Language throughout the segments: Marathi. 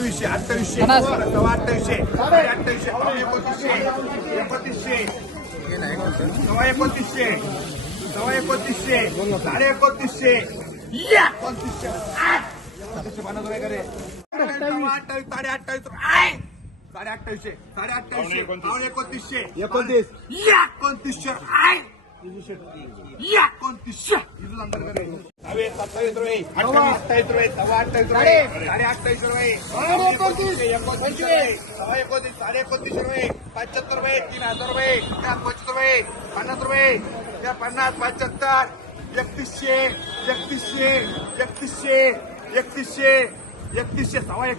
अठ्ठावीसशे अठ्ठावीसशे सव्वा अठ्ठावीसशे साडे अठ्ठावीसशे पावणे एकोणतीसशे. एकोणतीसशे सव्वा एकोणतीसशे सव्वा एकोणतीसशे. साडे एकोणतीसशे एकोणतीसशे एकोणतीसशे पन्नास अठ्ठावीस साडे अठ्ठावीस साडे अठ्ठावीसशे साडे अठ्ठावीसशे पावणे एकोणतीसशे एकोणतीस. एकोणतीसशे. एकोणतीसशे अंतर सत्तावीस रुपये. अठ्ठावीस रुपये सव्वा अठ्ठावीस रुपये. साडे अठ्ठावीस रुपये. एकोणतीसशे रुपये सव्वा एकोणतीस साडे एकोणतीसशे रुपये. पंच्याहत्तर रुपये तीन हजार रुपये. त्या पंच्याहत्तर रुपये पन्नास रुपये. त्या पन्नास पंच्याहत्तर एकतीसशे एकतीसशे एकतीसशे एकतीसशे एकतीसशे सव्वा एक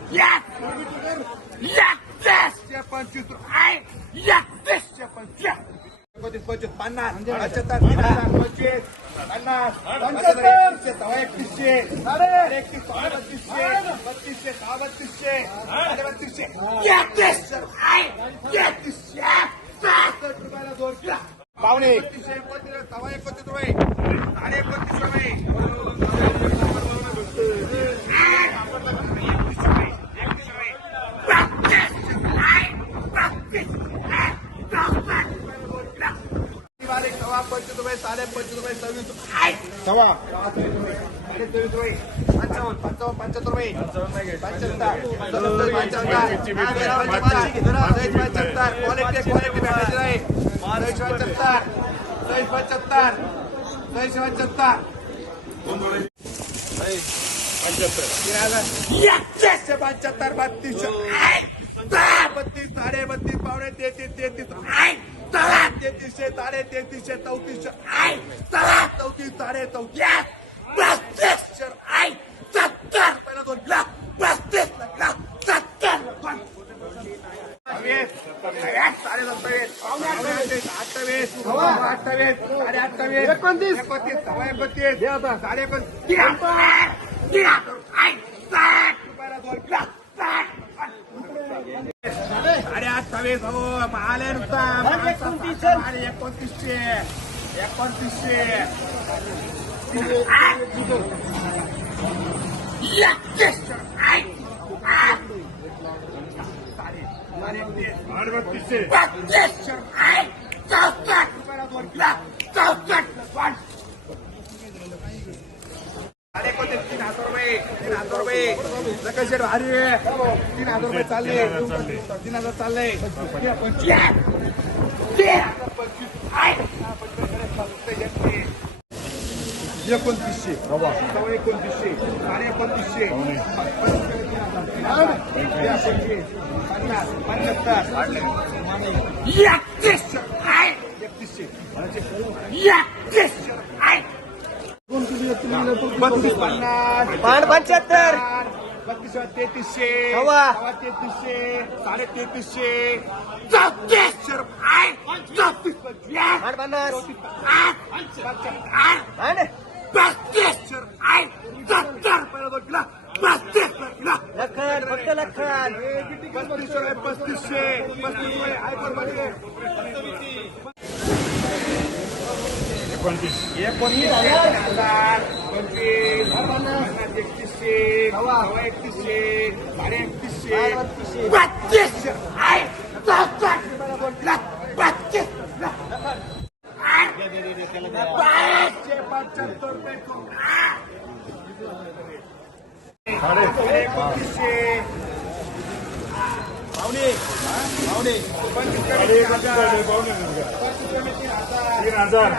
एकतीसशे पंचवीस रुपये. एकतीसशे पंचवीस. एकोणतीस पंचवीस पन्नास पंच्याहत्तर पन्नास पंचवीस पन्नास पंच्याहत्तर सव्वा एकतीसशे साडे एकतीस सव्वा बत्तीसशे बत्तीसशे सहा बत्तीसशे साडे बत्तीसशे एकतीसशे रुपयाला दोन पावणे एकतीसशे एकोणतीस सव्वा एकोणतीस रुपये. साडे एकोणतीस रुपये बारीक सव्वा पंचवीस रुपये साडे पंचवीस रुपये सव्वीस रुपये सव्वा साडे तेवीस रुपये पंचावन्न पंचावन्न पंच्याहत्तर रुपये पंच्याहत्तर पंच्याहत्तर क्वालिटी क्वालिटी भेटायची नाही सहीश पंच्याहत्तर सहीश पंच्याहत्तर सहीश पंच्याहत्तर एकशे पंच्याहत्तर बत्तीसशे बत्तीस साडे बत्तीस पावणे तेहतीस तेहतीस तेहतीसशे साडे तेहतीसशे चौतीसशे चला चौतीस साडे चौतीस पस्तीसशे सत्तर पहिला दोन लाख पस्तीस लाख सत्तर साडे सत्तावीस अठ्ठावीस अठ्ठावीस साडे अठ्ठावीस एकोणतीस. एकोणतीस सव्वा एकोणतीस साडे एकोणतीस रुपयाला दोन लाख साडे अठ्ठावीस हो आले नुसता साडे एकोणतीसशे एकोणतीसशे बत्तीसशे साडे एकोणतीस तीन हजार रुपये तीन हजार रुपये नका शेठ भारी. तीन हजार रुपये चालले तीन हजार चालले एकोणतीसशे एकोणतीसशे साडे एकोणतीसशे पन्नास पंच्याहत्तर एकतीसशे एकतीसशे बत्तीस पन्नास पाच पंच्याहत्तर. बत्तीस तेहतीसशे. सव्वा. तेहतीसशे साडे तेहतीसशे. चौतीसशे रुपये चौतीस पन्नास. आठ पस्तीसशे रुपये सत्तर रुपये किलो पस्तीस किलो लखन फक्त लखन. पस्तीसशे रुपये पस्तीसशे. पस्तीस रुपये आयकरमध्ये एकोणतीस. हजार पंचवीस पन्नास एकतीसशे सव्वा एकतीसशे साडे एकतीसशे बत्तीसशे आहे चौसष्ट बत्तीस बाराशे पंच्याहत्तर रुपये साडे एकोणतीसशे पावणे पावणे पंचवीस कमी तीन हजार पंचवीस कमी तीन हजार